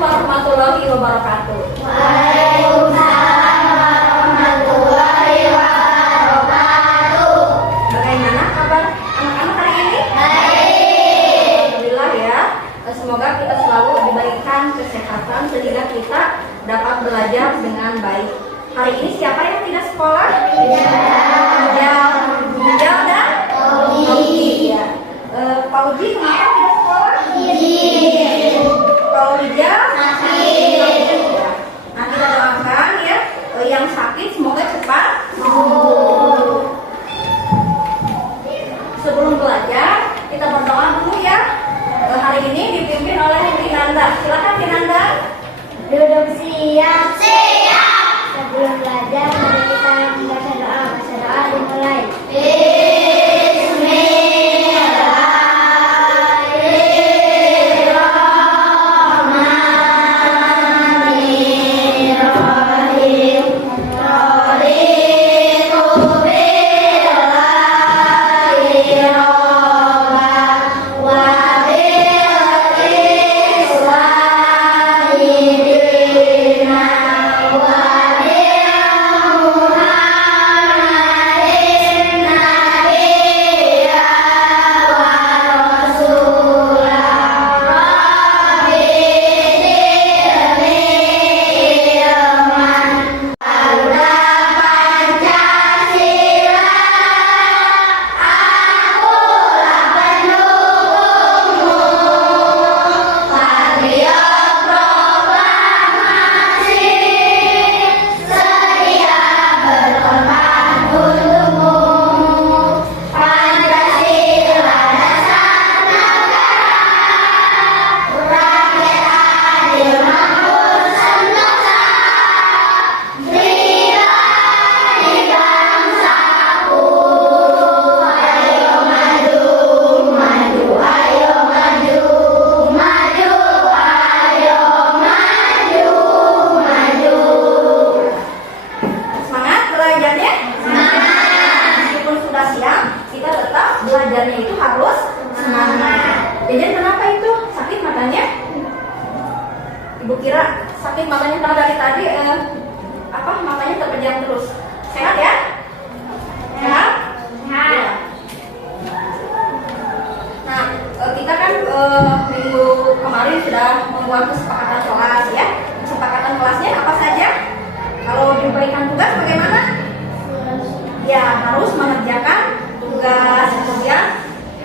warahmatullahi wabarakatuh. Waalaikumsalam warahmatullahi wabarakatuh. Bagaimana kabar anak-anak hari ini? Baik. Alhamdulillah ya. Semoga kita selalu diberikan kesehatan sehingga kita dapat belajar dengan baik. Hari ini siapa yang tidak sekolah? Hijau dan Pauji. Ya. Pauji kenapa tidak sekolah? Kalau Hijau sakit. Nah, kita doakan ya yang sakit semoga cepat sembuh. Sebelum belajar kita berdoa dulu ya. Hari ini dipimpin oleh Kinanda. Silakan Kinanda. Duduk siap. Sebelum belajar mari kita membaca doa. Baca doa dimulai. Belajarnya itu harus semangat. Jadi kenapa itu sakit matanya? Ibu kira sakit matanya karena dari tadi matanya terpejam terus. Sehat ya? Sehat? Ya. Nah, kita kan minggu kemarin sudah membuat kesepakatan kelas ya. Kesepakatan kelasnya apa saja? Kalau diberikan tugas bagaimana? Ya, harus mengerjakan tugas, kemudian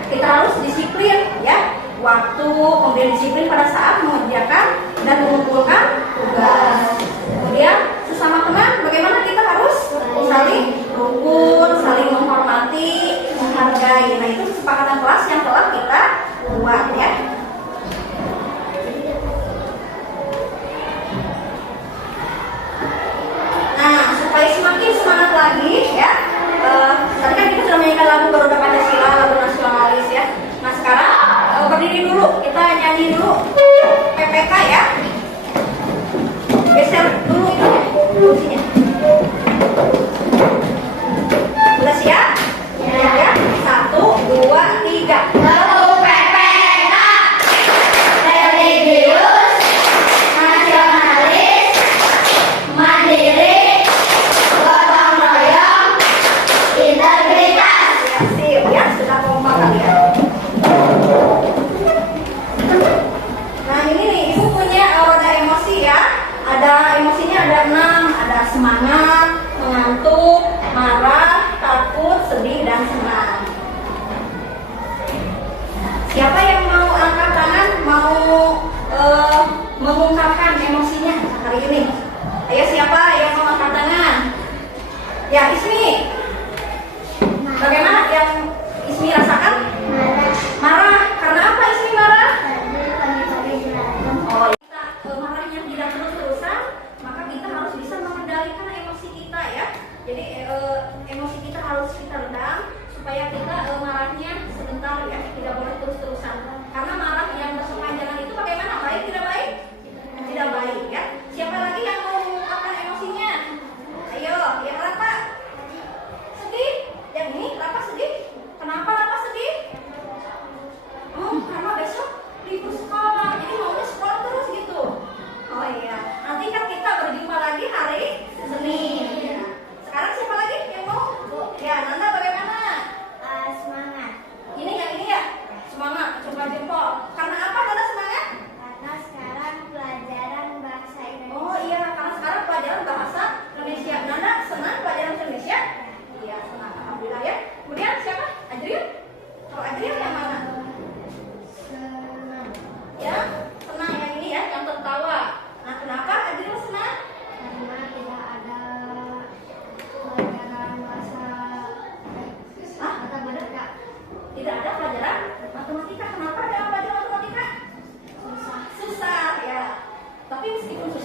kita harus disiplin ya, waktu, kemudian disiplin pada saat mengerjakan dan mengumpulkan tugas. Kemudian sesama teman bagaimana kita harus saling rukun, saling menghormati, menghargai. Nah, itu kesepakatan kelas yang telah kita buat ya. Nah, supaya semakin semangat lagi ya, tadi kan kita sudah menyanyikan lagu Garuda Pancasila, lagu nasionalis ya. Nah, sekarang berdiri dulu, kita nyanyi dulu PPK ya. Geser dulu itu kursinya. Udah siap? Ya. 1, 2, 3. PPK religius, nasionalis, mandiri, gotong royong, integritas. Siap ya, sudah kompak kalian. Nah, ini nih, Ibu punya roda emosi ya. Ada emosinya ada 6, ada semangat, mengantuk, marah, takut, sedih, dan senang. Siapa yang mau angkat tangan, mau mengungkapkan emosinya hari ini? Ayo, siapa yang mau angkat tangan? Ya, Ismi. Bagaimana yang Ismi rasakan? Marah. Karena apa Ismi marah? Oh, kita marahnya tidak terus-terusan, maka kita harus bisa mengendalikan emosi kita ya. Jadi emosi kita harus kita redam supaya kita marahnya sebentar ya, tidak boleh terus-terusan. Karena marah yang berkepanjangan itu bagaimana? Baik tidak baik? Tidak baik ya. Siapa lagi yang mau mengungkapkan emosinya? Ayo, yang Rafa. Sedih? Yang ini Rafa sedih?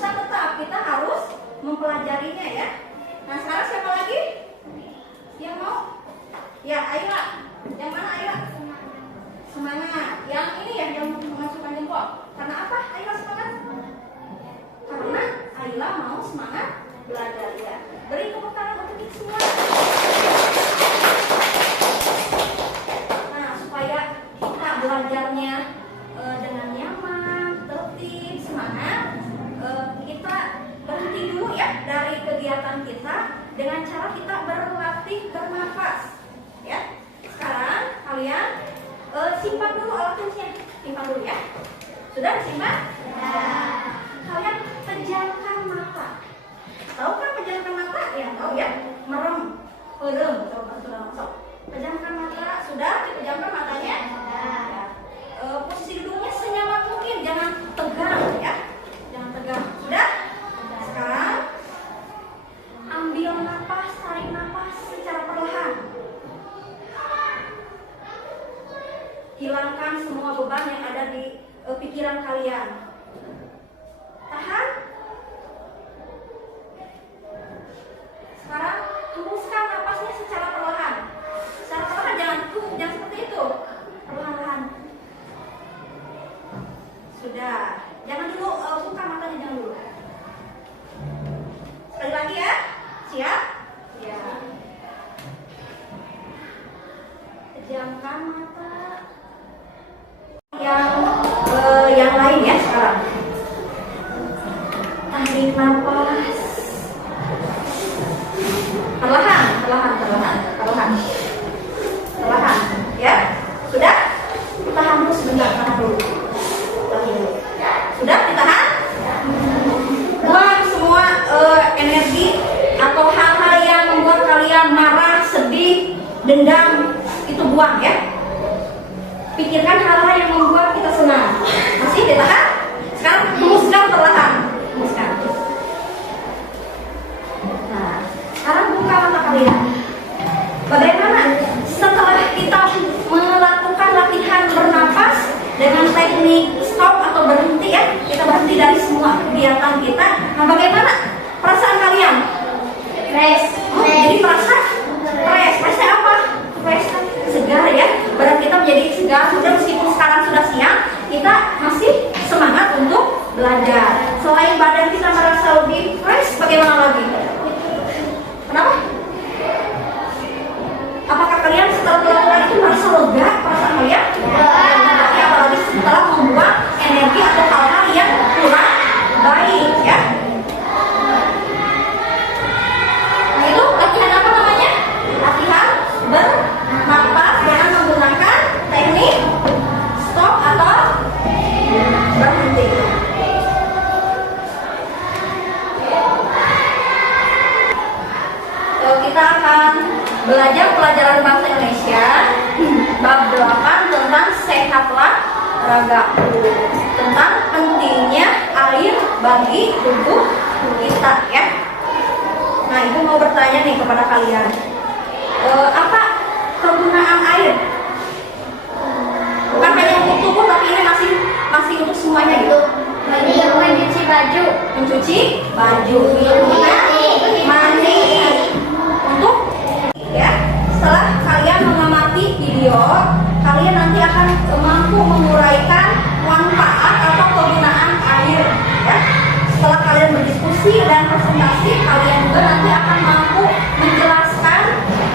bisa tetap kita harus mempelajarinya ya. Nah sekarang siapa lagi yang mau? Ya Ayla. Yang mana Ayla? Semangat. Yang ini ya yang memasukkan jempol. Karena apa Ayla semangat? Karena Ayla mau semangat belajar ya. Beri tepuk tangan untuk kita semua. Nah supaya kita belajarnya dengan nyaman, tertib, semangat, kita berhenti dulu ya dari kegiatan kita dengan cara kita berlatih bernafas ya. Sekarang kalian simpan dulu alat tulisnya, simpan dulu ya. Sudah disimpan? Ya. Kalian pejamkan mata. Tahu kan pejamkan mata? Ya tahu ya. Merem, coba sudah masuk. Pejamkan mata, sudah dipejamkan matanya. Ya. Posisi duduknya senyaman mungkin, jangan tegang ya. Jangan tegang. Sudah? Sekarang ambil napas, tarik napas secara perlahan. Hilangkan semua beban yang ada di pikiran kalian. Tahan. Sekarang hembuskan napasnya secara perlahan. Secara perlahan, jangan seperti itu. Perlahan-lahan. Sudah. Jangan dulu buka matanya, jangan dulu. Sekali lagi ya. Siap? Ya. Pejamkan mata. Yang lain ya sekarang. Tarik nafas. Perlahan ya. Sudah? Tahan dulu sebentar, tahan dulu. Sudah ditahan? Buang semua energi atau hal-hal yang membuat kalian marah, sedih, dendam, itu buang ya. Pikirkan hal-hal yang membuat kita senang. Masih ditahan? Sekarang hembuskan perlahan. Hembuskan. Nah, sekarang buka mata kalian. Bagaimana setelah kita melakukan latihan bernapas dengan teknik stop atau berhenti ya, kita berhenti dari semua kegiatan kita. Nah, bagaimana perasaan kalian? Fresh. Jadi perasaan fresh. Freshnya apa? Fresh segar ya. Badan kita menjadi segar. Sudah meskipun sekarang sudah siang, kita masih semangat untuk belajar. Selain badan kita merasa lebih fresh, bagaimana lagi? Kenapa? Apakah kalian setelah melakukan itu merasa lega perasaan kalian? Ya, apalagi setelah membuang energi atau hal-hal yang kurang baik ya. Nah itu latihan apa namanya? Latihan bernapas dengan menggunakan teknik stop atau berhenti. Kita akan belajar pelajaran bahasa Indonesia bab 8 tentang sehatlah ragaku, tentang pentingnya air bagi tubuh kita ya. Nah, ibu mau bertanya nih kepada kalian, apa kegunaan air? Bukan hanya untuk tubuh, tapi ini masih untuk semuanya gitu. Mencuci baju. Mencuci baju. Mandi. Untuk ya, setelah kalian mengamati video, kalian nanti akan mampu menguraikan manfaat atau kegunaan air ya. Setelah kalian berdiskusi dan presentasi, kalian juga nanti akan mampu menjelaskan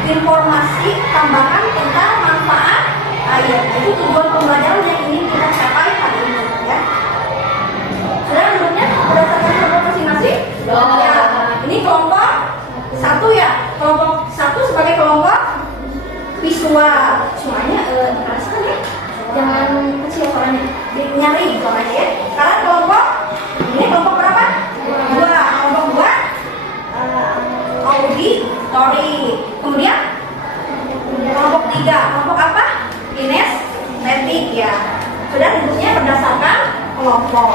informasi tambahan tentang manfaat air. Itu tujuan pembelajaran yang ingin kita capai hari ini ya. Sudah menurutnya berdasarkan kelompok masing-masing? Ya. Ini kelompok 1 ya. Kelompok 1 sebagai kelompok visual. Suaranya dikerasakan ya. Jangan kecil suaranya. Nyari suaranya ya. Karena kelompok ini kelompok berapa? 2. Kelompok 2 auditory. Kemudian kelompok 3. Kelompok apa? Kinestetik ya. Sudah tentunya berdasarkan kelompok.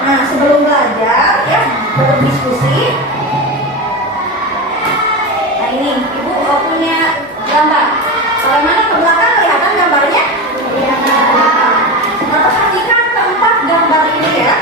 Nah, sebelum belajar ya, berdiskusi. Nah ini, ibu punya gambar. Bagaimana ke belakang kelihatan gambarnya? Nah, perhatikan keempat gambar ini ya.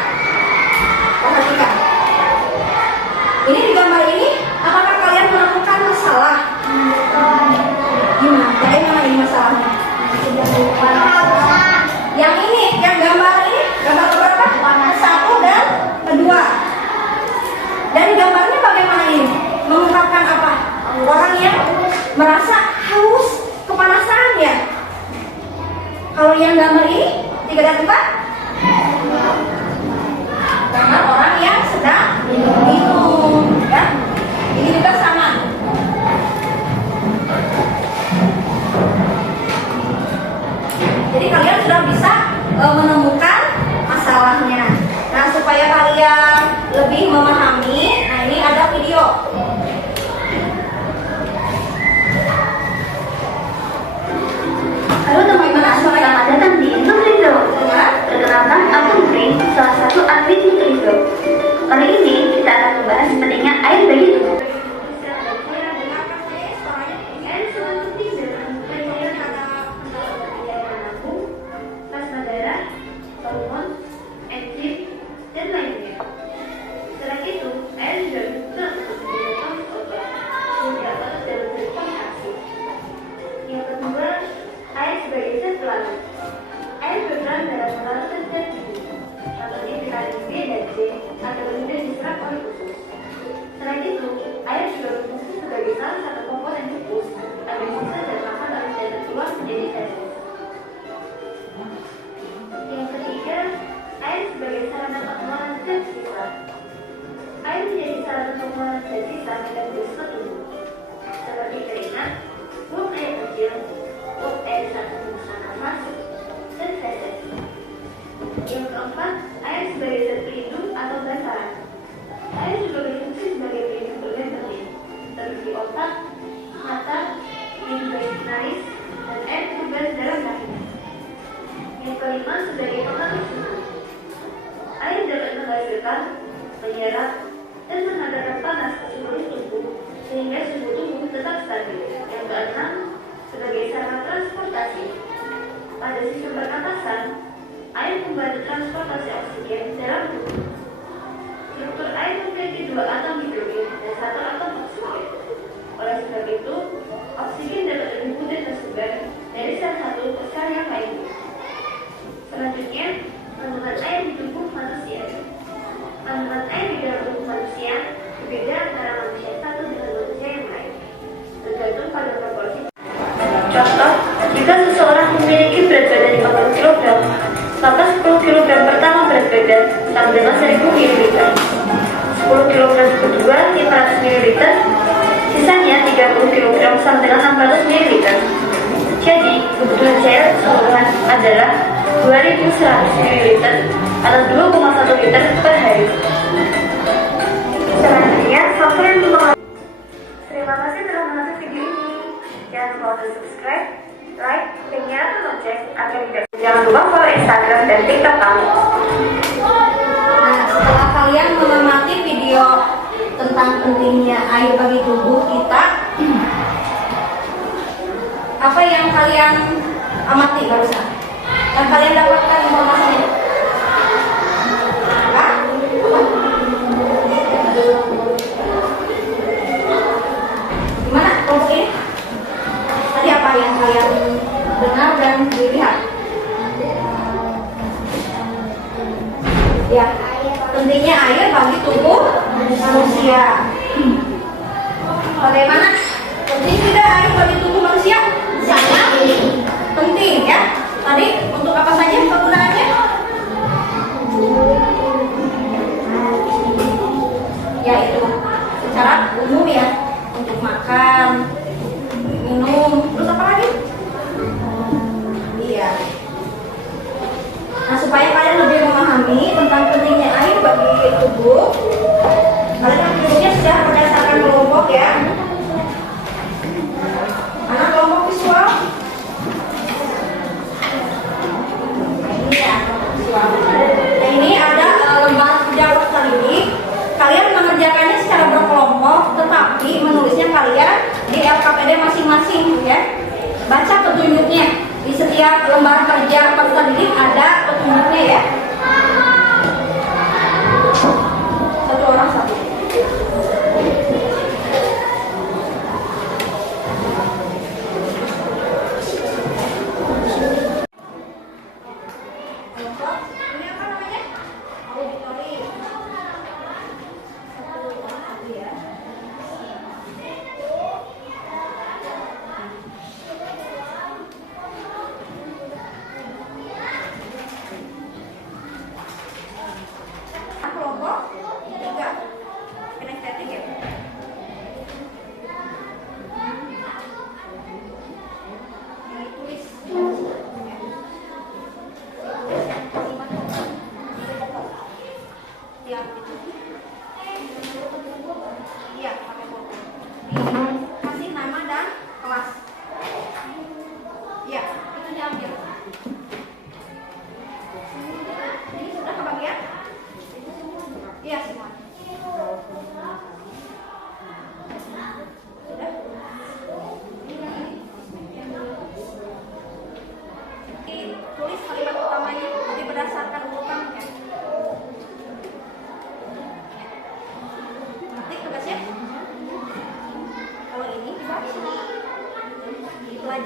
salah satu atlet Nutrifil. Kali ini kita akan membahas pentingnya air bagi tubuh. Air sangat penting dalam pencairan lambung, plasma darah, hormon, enzim, dan lainnya. Selain itu, air juga bisa untuk menjadikan obat sehingga otot dapat berkontraksi. Yang kedua, air sebagai zat pelarut. Air berperan dalam melarutkan zat tubuh, contohnya vitamin B dan C agar mudah diserap oleh usus. Selain itu, air juga berfungsi sebagai salah satu komponen tubuh agar sisa dan makanan tidak terkeluar menjadi tetes. Yang ketiga, air sebagai sarana pengeluaran zat sisa. Air menjadi sarana pengeluaran zat sisa metabolisme tubuh, seperti keringat, buang air kecil, buang air saat menghembuskan nafas, dan feses. Yang keempat, air sebagai zat pelindung atau bantaran. Air juga berfungsi sebagai pelindung organ penting, seperti otak, mata, membrana naris, dan air tugas dalam rahim. Yang kelima, sebagai pengatur suhu. Air dapat menghasilkan, menyerap, dan menghantarkan panas ke seluruh tubuh sehingga suhu tubuh tetap stabil. Yang keenam, sebagai sarana transportasi. Pada sistem pernapasan, air membantu transportasi oksigen dalam tubuh. Struktur air memiliki 2 atom hidrogen dan 1 atom oksigen. Oleh sebab itu, oksigen dapat lebih mudah tersebar dari sel satu ke sel yang lainnya. Selanjutnya, kandungan air di tubuh manusia. Kandungan air di dalam tubuh manusia berbeda antara manusia satu dengan manusia yang lain, tergantung pada proporsi. Contoh, jika seseorang memiliki berat badan 50 kg, maka 10 kg pertama berat badan sama dengan 1000 ml. 10 kg kedua 500 ml, sisanya 30 kg sama dengan 600 ml. Jadi, kebutuhan cairan keseluruhan adalah 2100 ml atau 2,1 liter per hari. Selanjutnya, faktor yang mempengaruhi. Terima kasih telah menonton video ini. Jangan lupa untuk subscribe, like, dan nyalakan lonceng agar tidak. Jangan lupa follow Instagram dan TikTok kami. Nah, setelah kalian mengamati video tentang pentingnya air bagi tubuh kita, apa yang kalian amati barusan? Yang kalian dapatkan informasinya? Hah? Apa? Gimana kelompok ini? Tadi apa yang kalian dengar dan dilihat? Ya, pentingnya air bagi tubuh manusia. Bagaimana? Penting tidak air bagi tubuh manusia? Sangat penting ya. Tadi untuk apa saja penggunaannya? Ya itu secara umum ya, untuk makan, minum, terus apa lagi? Iya. Nah, supaya kalian lebih memahami tentang pentingnya air bagi tubuh, kalian aktivitasnya sudah berdasarkan kelompok ya. Mana kelompok visual? Iya, kelompok visual. Nah, ini ada lembar kerja kali ini. Kalian mengerjakannya secara berkelompok, tetapi menulisnya kalian di LKPD masing-masing ya. Baca petunjuknya. Di setiap lembar kerja peserta didik ada petunjuknya ya. Satu orang satu. Ini apa namanya? Auditori. Satu orang satu ya.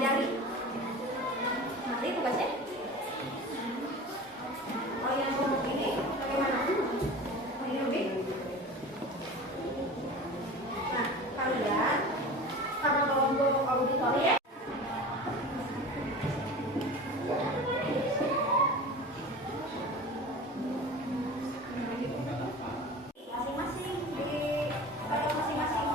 mempelajari. Nanti tugasnya. Oh yang kelompok ini bagaimana? Ini lebih. Nah kalian karena kelompok auditori ya. Masing-masing di kelompok masing-masing.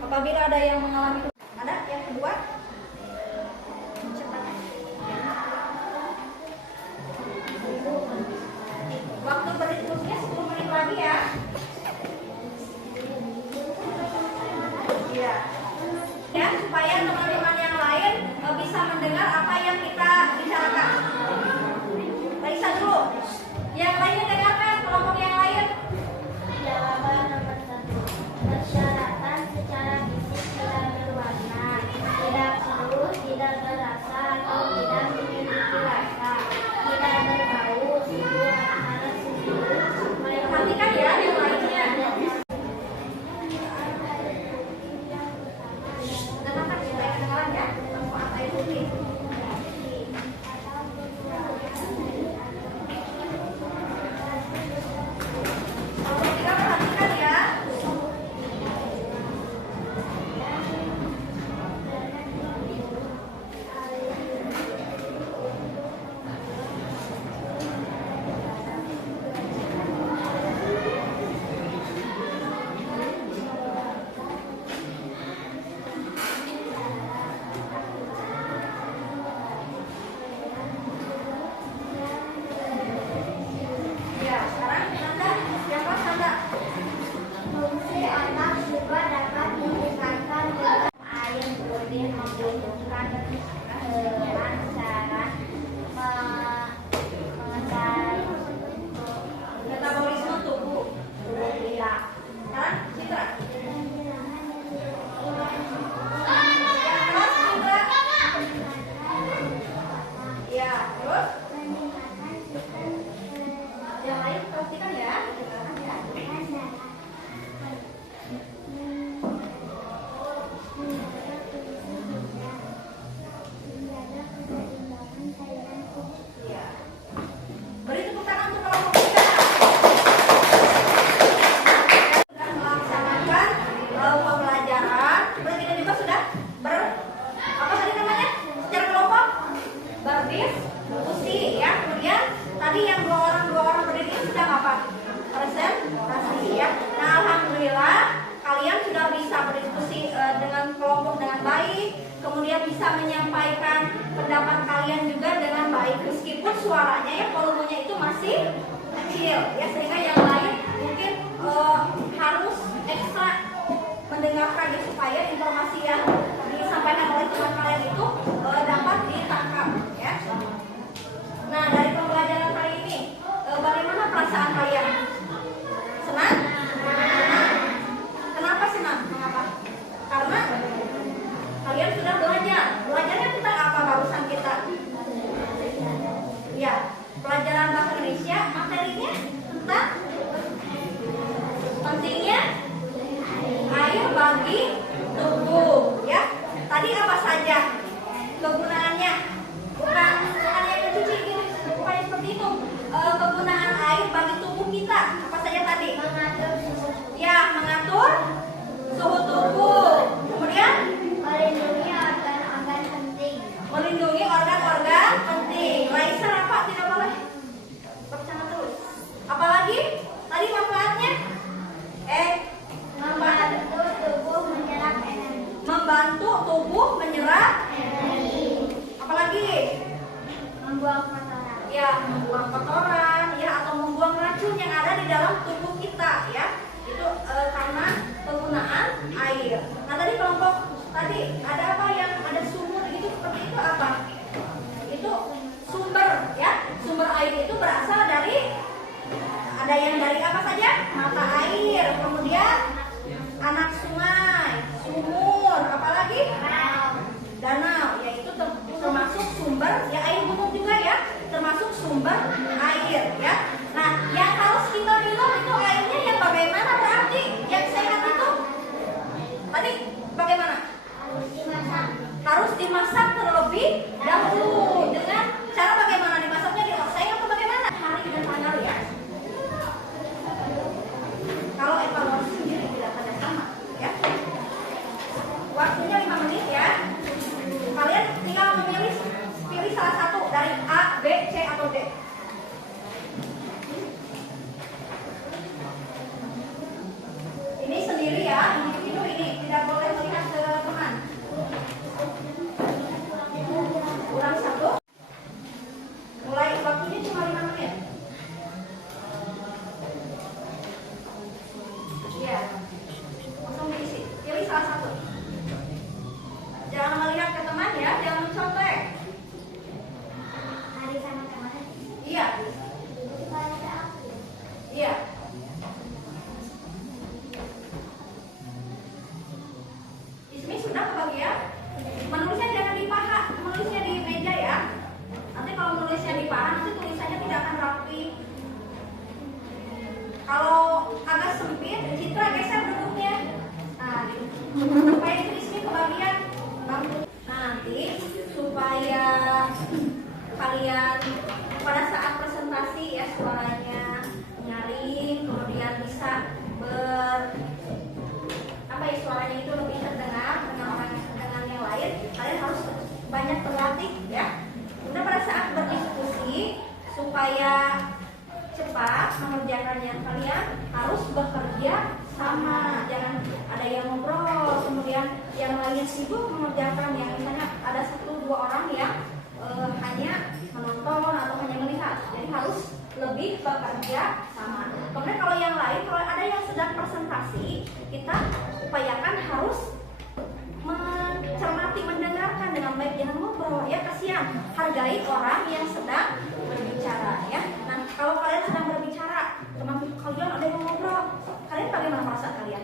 Apabila ada yang mengalami ada yang kedua cepat. Waktu berdiskusinya 10 menit lagi ya. Iya. Ya, supaya teman-teman yang lain bisa mendengar apa yang kita bicarakan. Raisa dulu. Yang lainnya dengarkan, kelompok yang lain. Jawaban nomor 1. Persyaratan secara fisik tidak berwarna, tidak halus, tidak berasa atau tidak memiliki rasa, tidak berbau, suhu harus suhu. Perhatikan ya yang lainnya. Dengarkan supaya kedengaran ya. Kamu apa itu? Kelompok 3 perhatikan ya. Ya, sekarang Nanda, siapa Nanda? Fungsi otak juga dapat ditingkatkan dengan air putih membutuhkan lancaran mengenai Metabolisme tubuh. kita. Sekarang Citra. Yang kelas Citra. Ya, terus yang lain perhatikan ya. Ya. Beri tepuk tangan untuk kelompok kita. Sudah melaksanakan pembelajaran. Berarti kita juga sudah apa tadi namanya? Secara kelompok berdiskusi ya. Kemudian tadi yang dua orang berdiri itu sedang apa? Presentasi ya. Nah alhamdulillah kalian sudah bisa berdiskusi dengan kelompok dengan baik. Kemudian bisa menyampaikan pendapat kalian juga dengan baik meskipun suaranya ya volumenya itu masih kecil ya, sehingga yang lain mungkin harus ekstra mendengarkan ya, supaya informasi yang disampaikan oleh teman kalian itu dapat ditangkap ya. Nah dari pembelajaran hari ini bagaimana perasaan kalian? Senang? Senang. Kenapa senang? Mengapa? Karena kalian sudah belajar. Belajarnya tentang apa barusan kita? Ya, pelajaran bahasa Indonesia, materinya tentang pentingnya air bagi tubuh. Ya, tadi apa saja kegunaannya? Bukan yang mencuci gitu, bukan seperti itu. Kegunaan air bagi tubuh kita apa saja tadi? Mengatur suhu, Ya, mengatur suhu tubuh. Kemudian melindungi organ-organ penting. melindungi organ-organ penting. Raisa, Rafa tidak boleh bersama terus. Apalagi tadi manfaatnya? Membantu tubuh menyerap energi. Membantu tubuh menyerap. Apalagi? Membuang kotoran. Ya, membuang kotoran ya, atau membuang racun yang ada di dalam tubuh kita ya. Itu karena penggunaan air. Nah tadi kelompok tadi ada apa yang ada sumur gitu seperti itu apa? Itu sumber ya. Sumber air itu berasal dari ada yang dari apa saja? Mata air, kemudian anak sungai, sumur, apalagi? Danau, yaitu termasuk sumber ya air gunung juga ya, termasuk sumber air ya. Nah, yang harus kita minum itu airnya yang bagaimana berarti? Yang sehat itu tadi bagaimana? Harus dimasak terlebih dahulu. Dengan cara bagaimana dimasaknya? Dioseng atau bagaimana? Hari dan tanggal ya. Kalau evaluasi sendiri tidak pada sama ya. Waktunya 5 menit ya. Kalian tinggal pilih salah satu dari A, B, C atau D. Ini sendiri ya, individu ini tidak boleh melihat ke teman. Ulang satu. Mulai waktunya cuma 5 menit. Iya. Langsung diisi. Pilih salah satu. Jangan melihat ke teman ya, jangan mencontek. Hari sama teman. Iya. Iya. Ismi sudah kebagian? Menulisnya jangan di paha, menulisnya di meja ya. Nanti kalau menulisnya di paha, nanti tulisannya tidak akan rapi. Kalau agak sempit, Citra geser duduknya. Nah, supaya itu Ismi kebagian. Nanti supaya kalian pada saat presentasi ya suaranya nyaring, kemudian bisa suaranya itu lebih terdengar dengan yang lain, kalian harus banyak berlatih ya. Kemudian pada saat berdiskusi supaya cepat mengerjakannya, kalian harus bekerja sama, jangan ada yang ngobrol kemudian yang lain sibuk mengerjakan, yang misalnya ada 1-2 orang yang hanya menonton atau hanya melihat. Jadi harus lebih bekerja sama. Kemudian kalau yang lain, kalau ada yang sedang presentasi, kita upayakan harus mencermati, mendengarkan dengan baik, jangan ngobrol ya, kasihan. Hargai orang yang sedang berbicara ya. Nah, kalau kalian sedang berbicara, teman kalian ada yang ngobrol, kalian bagaimana perasaan kalian?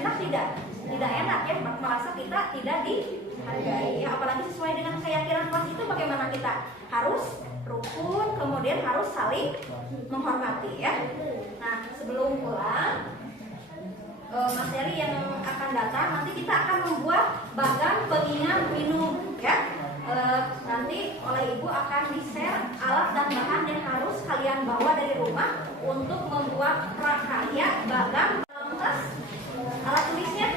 Enak tidak? Tidak enak ya, merasa kita tidak dihargai ya. Apalagi sesuai dengan keyakinan kelas itu, bagaimana kita harus rukun, kemudian harus saling menghormati ya. Nah, sebelum pulang, materi yang akan datang, nanti kita akan membuat bagan pengingat minum ya. Nanti oleh ibu akan di-share alat dan bahan yang harus kalian bawa dari rumah untuk membuat prakarya bagan tas. Alat tulisnya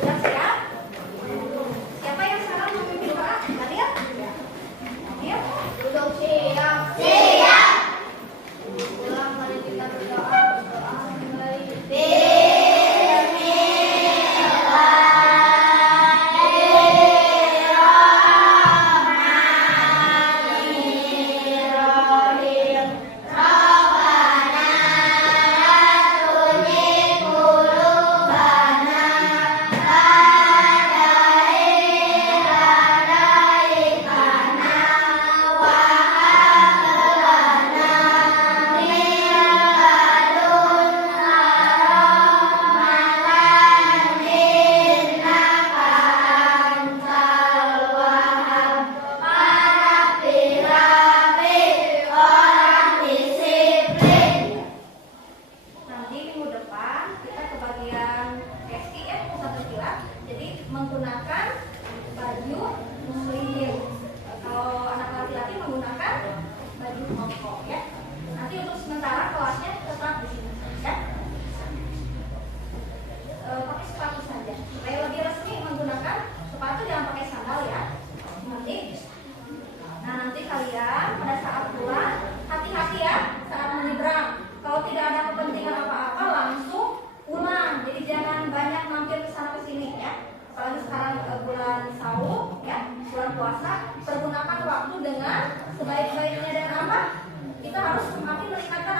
sudah siap? Siapa yang sekarang memimpin doa? Nadia? Nadia? Sudah siap. Siap. Pulang mari kita berdoa kembali. Bismillahirrahmanirrahim. pergunakan waktu dengan sebaik-baiknya dan apa? Kita harus semakin meningkatkan